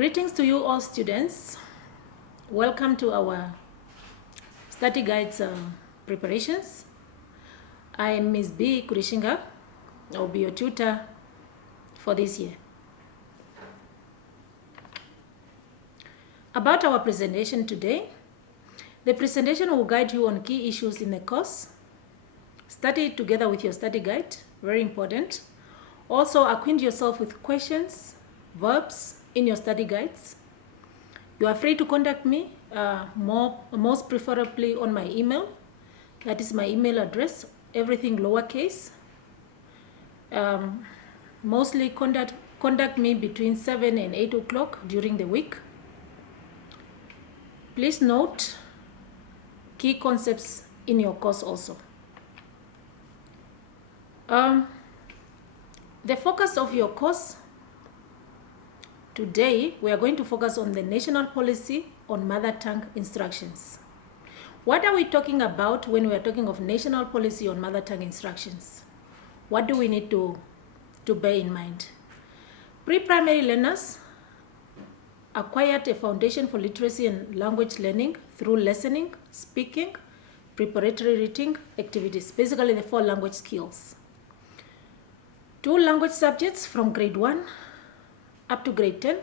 Greetings to you all students. Welcome to our study guides preparations. I am Ms. B. Kurishinga. I will be your tutor for this year. About our presentation today, the presentation will guide you on key issues in the course. Study it together with your study guide, very important. Also acquaint yourself with questions, verbs in your study guides. You are free to contact me, most preferably on my email. That is my email address, everything lowercase. Mostly contact me between 7 and 8 o'clock during the week. Please note key concepts in your course also. The focus of your course today, we are going to focus on the national policy on mother tongue instructions. What are we talking about when we are talking of national policy on mother tongue instructions? What do we need to bear in mind? Pre-primary learners acquired a foundation for literacy and language learning through listening, speaking, preparatory reading activities, basically the 4 language skills. 2 language subjects from grade 1 up to grade 10,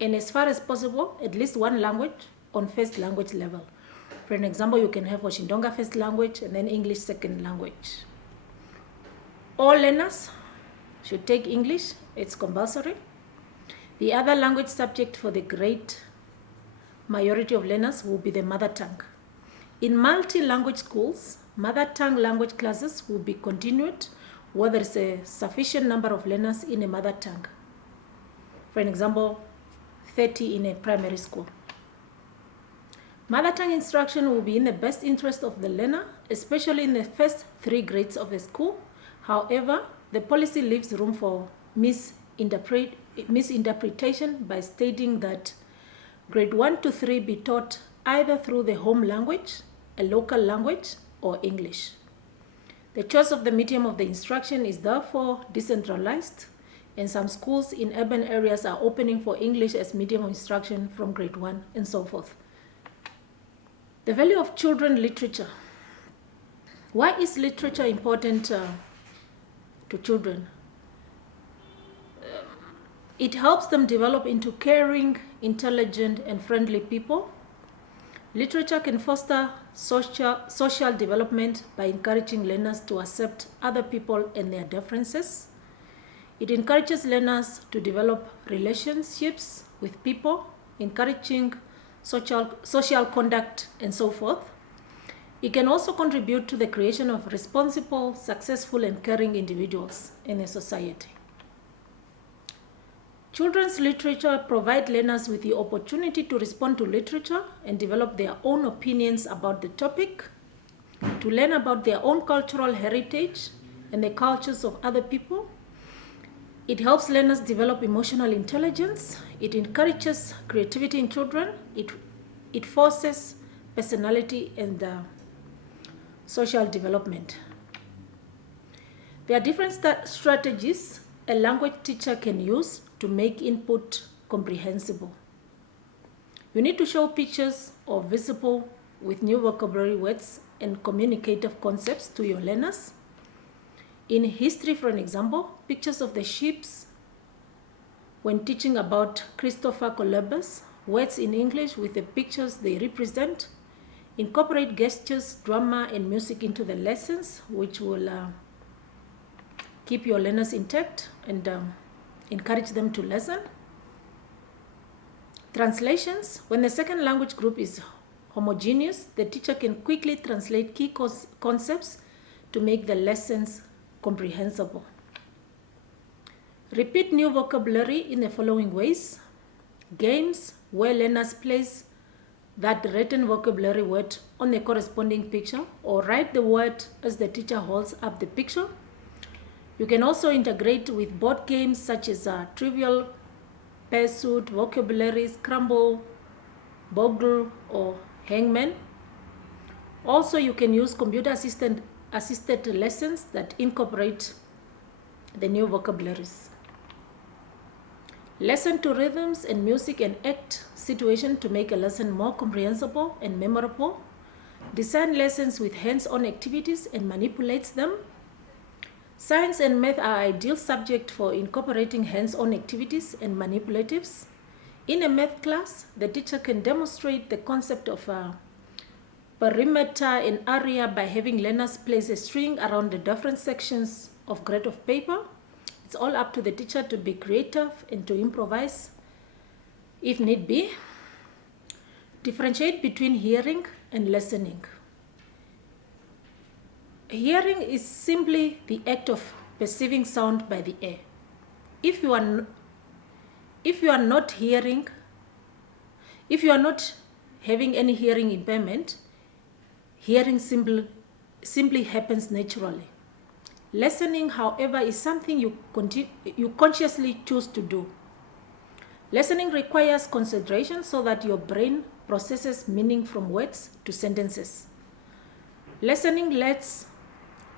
and as far as possible, at least 1 language on first language level. For an example, you can have Oshindonga first language and then English second language. All learners should take English, it's compulsory. The other language subject for the great majority of learners will be the mother tongue. In multi-language schools, mother tongue language classes will be continued where there is a sufficient number of learners in a mother tongue. For an example, 30 in a primary school. Mother tongue instruction will be in the best interest of the learner, especially in the first 3 grades of the school. However, the policy leaves room for misinterpretation by stating that grade 1 to 3 be taught either through the home language, a local language, or English. The choice of the medium of the instruction is therefore decentralized, and some schools in urban areas are opening for English as medium of instruction from grade 1 and so forth. The value of children literature. Why is literature important to children? It helps them develop into caring, intelligent, and friendly people. Literature can foster social development by encouraging learners to accept other people and their differences. It encourages learners to develop relationships with people, encouraging social conduct, and so forth. It can also contribute to the creation of responsible, successful, and caring individuals in a society. Children's literature provides learners with the opportunity to respond to literature and develop their own opinions about the topic, to learn about their own cultural heritage and the cultures of other people. It helps learners develop emotional intelligence. It encourages creativity in children. It forces personality and social development. There are different strategies a language teacher can use to make input comprehensible. You need to show pictures or visible with new vocabulary words and communicative concepts to your learners. In history, for an example, pictures of the ships when teaching about Christopher Columbus, words in English with the pictures they represent. Incorporate gestures, drama, and music into the lessons, which will keep your learners intact and encourage them to listen. Translations. When the second language group is homogeneous, the teacher can quickly translate key concepts to make the lessons comprehensible. Repeat new vocabulary in the following ways. Games, where learners place that written vocabulary word on the corresponding picture or write the word as the teacher holds up the picture. You can also integrate with board games such as Trivial Pursuit, Vocabulary, Scramble, Boggle, or Hangman. Also, you can use computer-assisted lessons that incorporate the new vocabularies. Listen to rhythms and music and act situation to make a lesson more comprehensible and memorable. Design lessons with hands-on activities and manipulates them. Science and math are ideal subject for incorporating hands-on activities and manipulatives. In a math class, the teacher can demonstrate the concept of a perimeter and area by having learners place a string around the different sections of grid of paper. It's all up to the teacher to be creative and to improvise if need be. Differentiate between hearing and listening. Hearing is simply the act of perceiving sound by the ear. If you are not having any hearing impairment, hearing simply happens naturally. Listening, however, is something you consciously choose to do. Listening requires concentration so that your brain processes meaning from words to sentences. Listening leads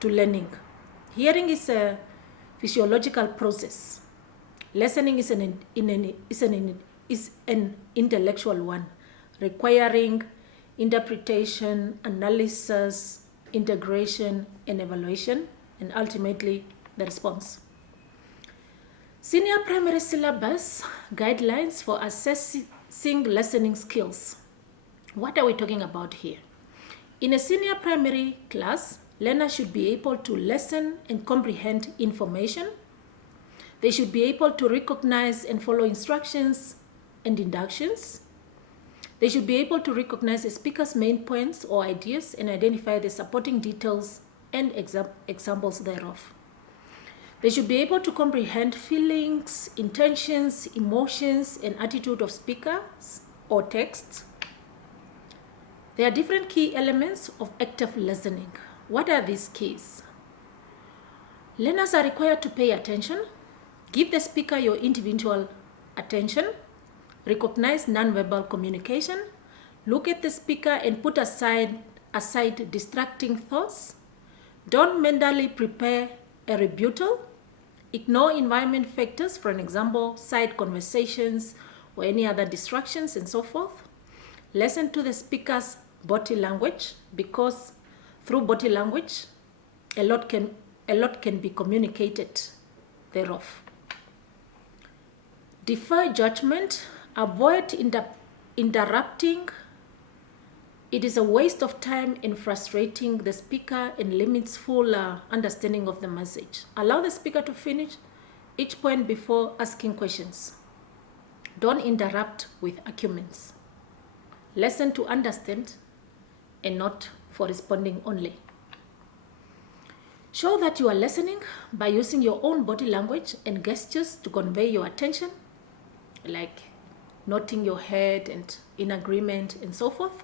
to learning. Hearing is a physiological process. Listening is an intellectual one, requiring interpretation, analysis, integration, and evaluation, and ultimately the response. Senior primary syllabus guidelines for assessing listening skills. What are we talking about here? In a senior primary class, learners should be able to listen and comprehend information. They should be able to recognize and follow instructions and inductions. They should be able to recognize the speaker's main points or ideas and identify the supporting details and examples thereof. They should be able to comprehend feelings, intentions, emotions, and attitude of speakers or texts. There are different key elements of active listening. What are these keys? Learners are required to pay attention, give the speaker your individual attention, recognize nonverbal communication, look at the speaker and put aside distracting thoughts. Don't mentally prepare a rebuttal. Ignore environment factors, for an example, side conversations or any other distractions and so forth. Listen to the speaker's body language, because through body language, a lot can be communicated thereof. Defer judgment. Avoid interrupting. It is a waste of time and frustrating the speaker and limits full understanding of the message. Allow the speaker to finish each point before asking questions. Don't interrupt with arguments. Listen to understand and not for responding only. Show that you are listening by using your own body language and gestures to convey your attention, like nodding your head and in agreement and so forth.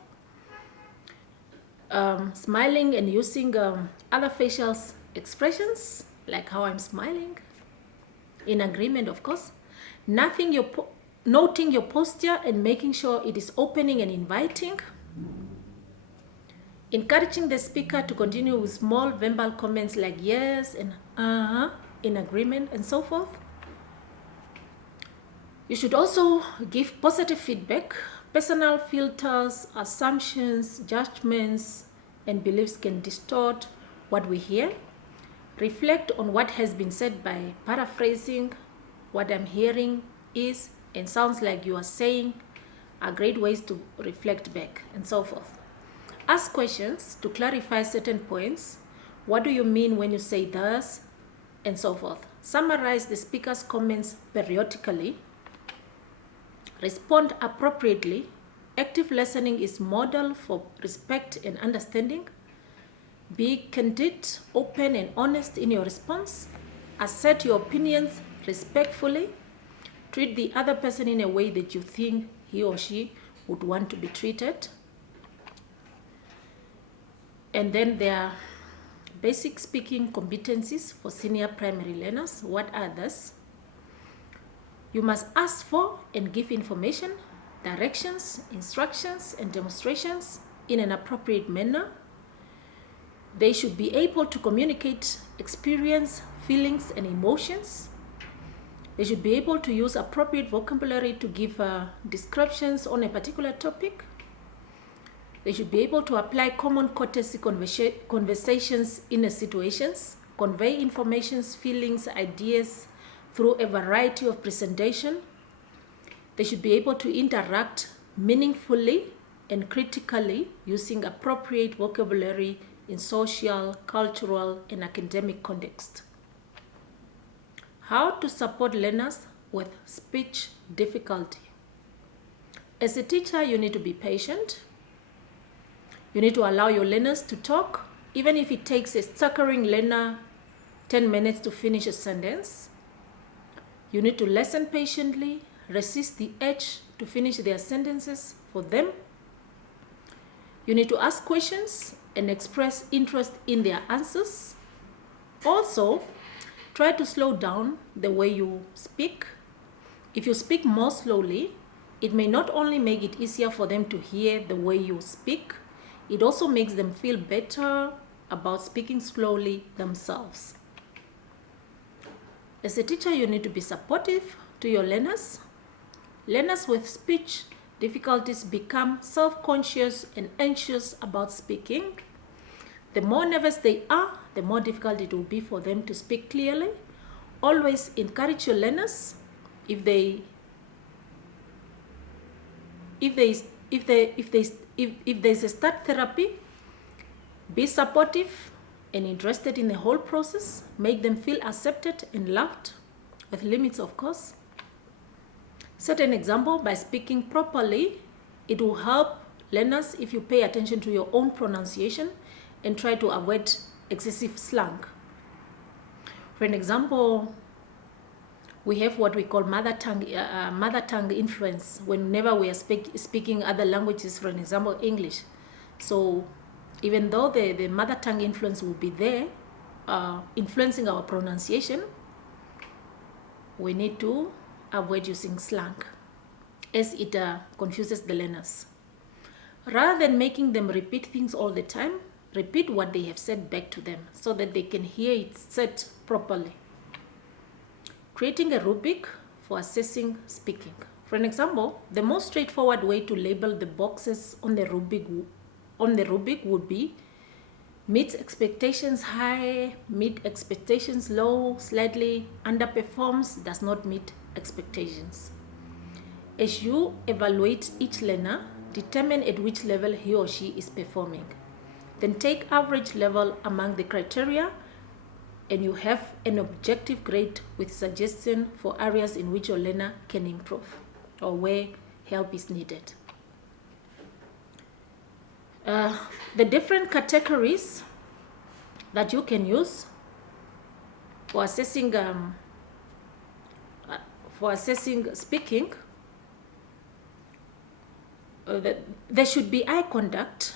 Smiling and using other facial expressions, like how I'm smiling, in agreement, of course. Noting your posture and making sure it is opening and inviting. Encouraging the speaker to continue with small verbal comments like yes and in agreement and so forth. You should also give positive feedback. Personal filters, assumptions, judgments, and beliefs can distort what we hear. Reflect on what has been said by paraphrasing. What I'm hearing is and sounds like you are saying are great ways to reflect back and so forth. Ask questions to clarify certain points. What do you mean when you say thus? And so forth. Summarize the speaker's comments periodically. Respond appropriately. Active listening is model for respect and understanding. Be candid, open, and honest in your response. Assert your opinions respectfully. Treat the other person in a way that you think he or she would want to be treated. And then there are basic speaking competencies for senior primary learners. What are these? You must ask for and give information, directions, instructions, and demonstrations in an appropriate manner. They should be able to communicate experience, feelings, and emotions. They should be able to use appropriate vocabulary to give descriptions on a particular topic. They should be able to apply common courtesy conversations in a situations, convey information, feelings, ideas through a variety of presentation. They should be able to interact meaningfully and critically using appropriate vocabulary in social, cultural, and academic context. How to support learners with speech difficulty. As a teacher, you need to be patient. You need to allow your learners to talk, even if it takes a stuttering learner 10 minutes to finish a sentence. You need to listen patiently, resist the urge to finish their sentences for them. You need to ask questions and express interest in their answers. Also, try to slow down the way you speak. If you speak more slowly, it may not only make it easier for them to hear the way you speak, it also makes them feel better about speaking slowly themselves. As a teacher, you need to be supportive to your learners. Learners with speech difficulties become self-conscious and anxious about speaking. The more nervous they are, the more difficult it will be for them to speak clearly. Always encourage your learners. If there's a start therapy, be supportive and interested in the whole process. Make them feel accepted and loved, with limits, of course. Set an example by speaking properly. It will help learners if you pay attention to your own pronunciation and try to avoid excessive slang. For an example, we have what we call mother tongue influence whenever we are speaking other languages, for an example, English. So even though the mother tongue influence will be there, influencing our pronunciation, we need to avoid using slang as it confuses the learners. Rather than making them repeat things all the time, repeat what they have said back to them so that they can hear it said properly. Creating a rubric for assessing speaking. For an example, the most straightforward way to label the boxes on the rubric would be meets expectations high, meet expectations low, slightly underperforms, does not meet expectations. As you evaluate each learner, determine at which level he or she is performing. Then take average level among the criteria and you have an objective grade with suggestion for areas in which your learner can improve or where help is needed. The different categories that you can use for assessing speaking, there should be eye contact.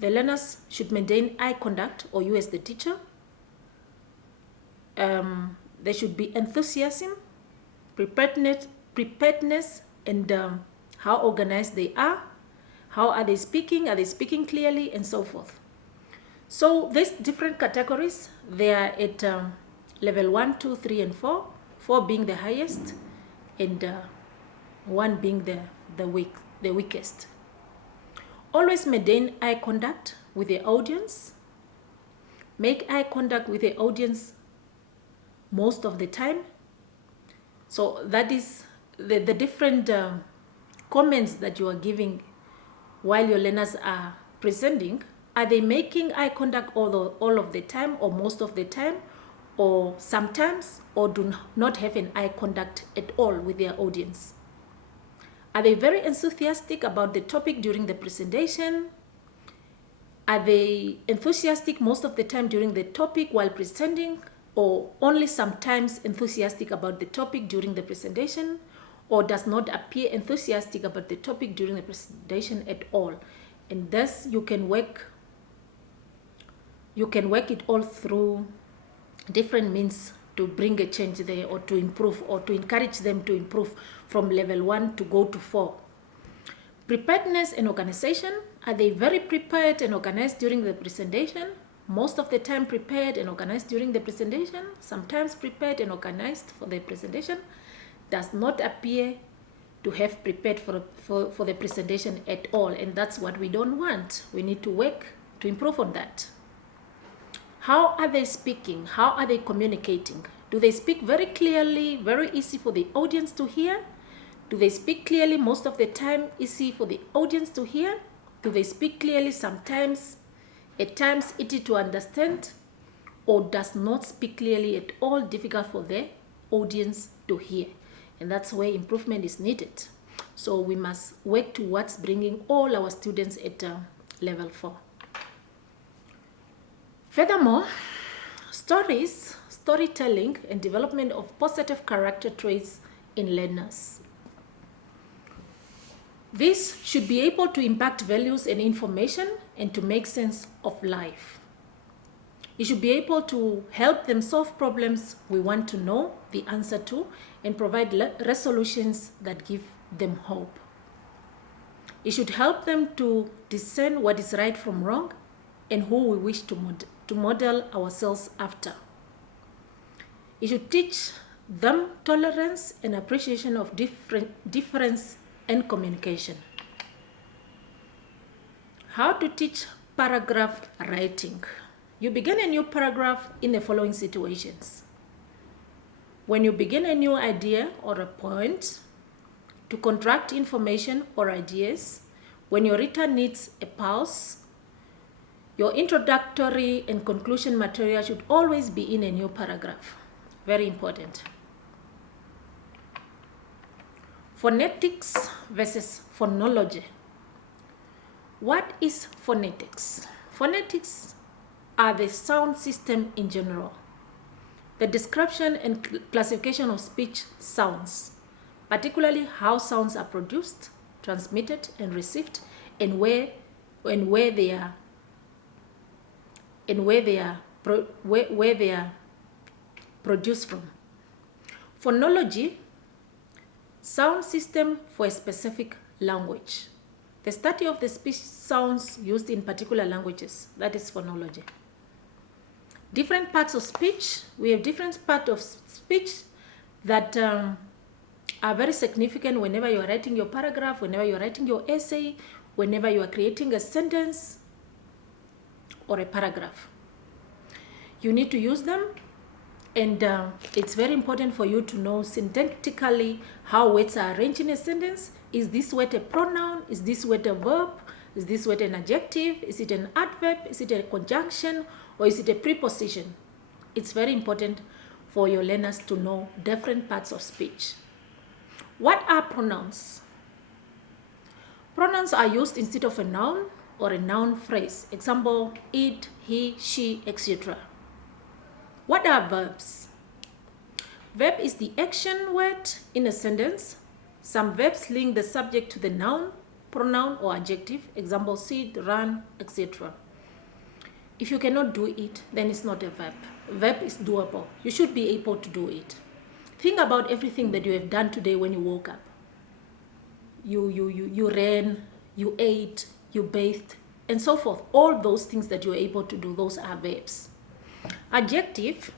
The learners should maintain eye contact, or you as the teacher. There should be enthusiasm, preparedness, and how organized they are. How are they speaking? Are they speaking clearly? And so forth. So these different categories, they are at level 1, 2, 3, and 4. 4 being the highest, and 1 being the weakest. Always maintain eye contact with the audience. Make eye contact with the audience most of the time. So that is the different comments that you are giving while your learners are presenting. Are they making eye contact all of the time, or most of the time, or sometimes, or do not have an eye contact at all with their audience? Are they very enthusiastic about the topic during the presentation? Are they enthusiastic most of the time during the topic while presenting, or only sometimes enthusiastic about the topic during the presentation, or does not appear enthusiastic about the topic during the presentation at all? And thus you can work it all through different means to bring a change there, or to improve, or to encourage them to improve from level 1 to go to 4. Preparedness and organization. Are they very prepared and organized during the presentation? most of the time prepared and organized during the presentation, sometimes prepared and organized for the presentation, does not appear to have prepared for the presentation at all, and that's what we don't want. We need to work to improve on that. How are they speaking? How are they communicating? Do they speak very clearly, very easy for the audience to hear? Do they speak clearly most of the time, easy for the audience to hear? Do they speak clearly sometimes, at times easy to understand, or does not speak clearly at all, difficult for the audience to hear? And that's where improvement is needed. So we must work towards bringing all our students at level 4. Furthermore, storytelling and development of positive character traits in learners. This should be able to impact values and information and to make sense of life. It should be able to help them solve problems we want to know the answer to and provide resolutions that give them hope. It should help them to discern what is right from wrong and who we wish to model ourselves after. It should teach them tolerance and appreciation of difference and communication. How to teach paragraph writing. You begin a new paragraph in the following situations. When you begin a new idea or a point, to contract information or ideas, when your writer needs a pause, your introductory and conclusion material should always be in a new paragraph. Very important. Phonetics versus phonology. What is phonetics? Phonetics are the sound system in general, the description and classification of speech sounds, particularly how sounds are produced, transmitted, and received, and where they are produced from. Phonology, sound system for a specific language. The study of the speech sounds used in particular languages, that is phonology. Different parts of speech, we have different parts of speech that are very significant whenever you are writing your paragraph, whenever you are writing your essay, whenever you are creating a sentence or a paragraph. You need to use them, and it's very important for you to know syntactically how words are arranged in a sentence. Is this word a pronoun? Is this word a verb? Is this word an adjective? Is it an adverb? Is it a conjunction? Or is it a preposition? It's very important for your learners to know different parts of speech. What are pronouns? Pronouns are used instead of a noun or a noun phrase. Example, it, he, she, etc. What are verbs? Verb is the action word in a sentence. Some verbs link the subject to the noun, pronoun, or adjective. Example, sit, run, etc. If you cannot do it, then it's not a verb. Verb is doable. You should be able to do it. Think about everything that you have done today when you woke up. You ran, you ate, you bathed, and so forth. All those things that you're able to do, those are verbs. Adjective.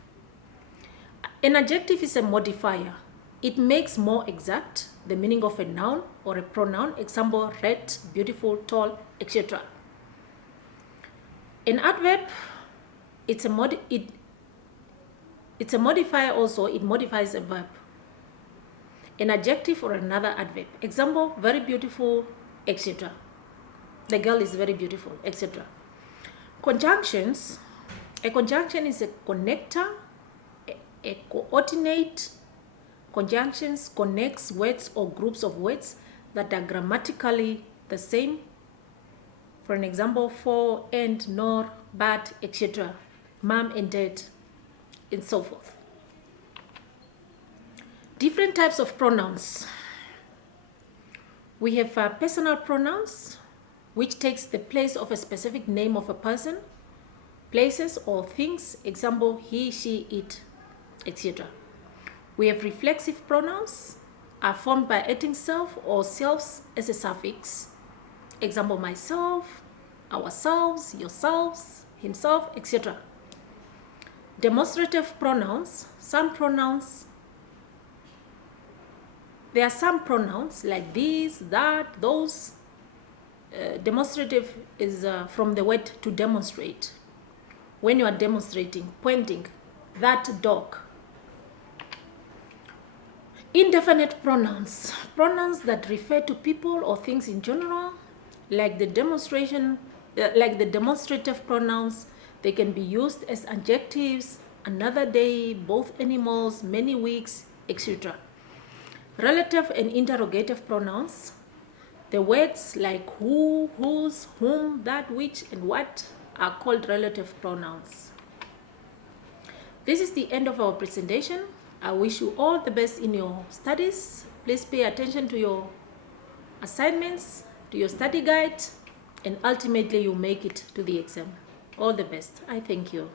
An adjective is a modifier. It makes more exact the meaning of a noun or a pronoun. Example, red, beautiful, tall, etc. An adverb, it's a modifier also. It modifies a verb. An adjective or another adverb. Example, very beautiful, etc. The girl is very beautiful, etc. Conjunctions. A conjunction is a connector, a coordinate. Conjunctions connects words or groups of words that are grammatically the same. For an example, for, and, nor, but, etc. Mom and dad, and so forth. Different types of pronouns. We have personal pronouns, which takes the place of a specific name of a person, places, or things. Example, he, she, it, etc. We have reflexive pronouns, are formed by adding self or selves as a suffix. Example, myself, ourselves, yourselves, himself, etc. Demonstrative pronouns, there are some pronouns like these, that, those. Demonstrative is from the word to demonstrate. When you are demonstrating, pointing, that dog. Indefinite pronouns, pronouns that refer to people or things in general, like the demonstrative pronouns. They can be used as adjectives, another day, both animals, many weeks, etc. Relative and interrogative pronouns, the words like who, whose, whom, that, which, and what are called relative pronouns. This is the end of our presentation. I wish you all the best in your studies. Please pay attention to your assignments, to your study guide, and ultimately you make it to the exam. All the best. I thank you.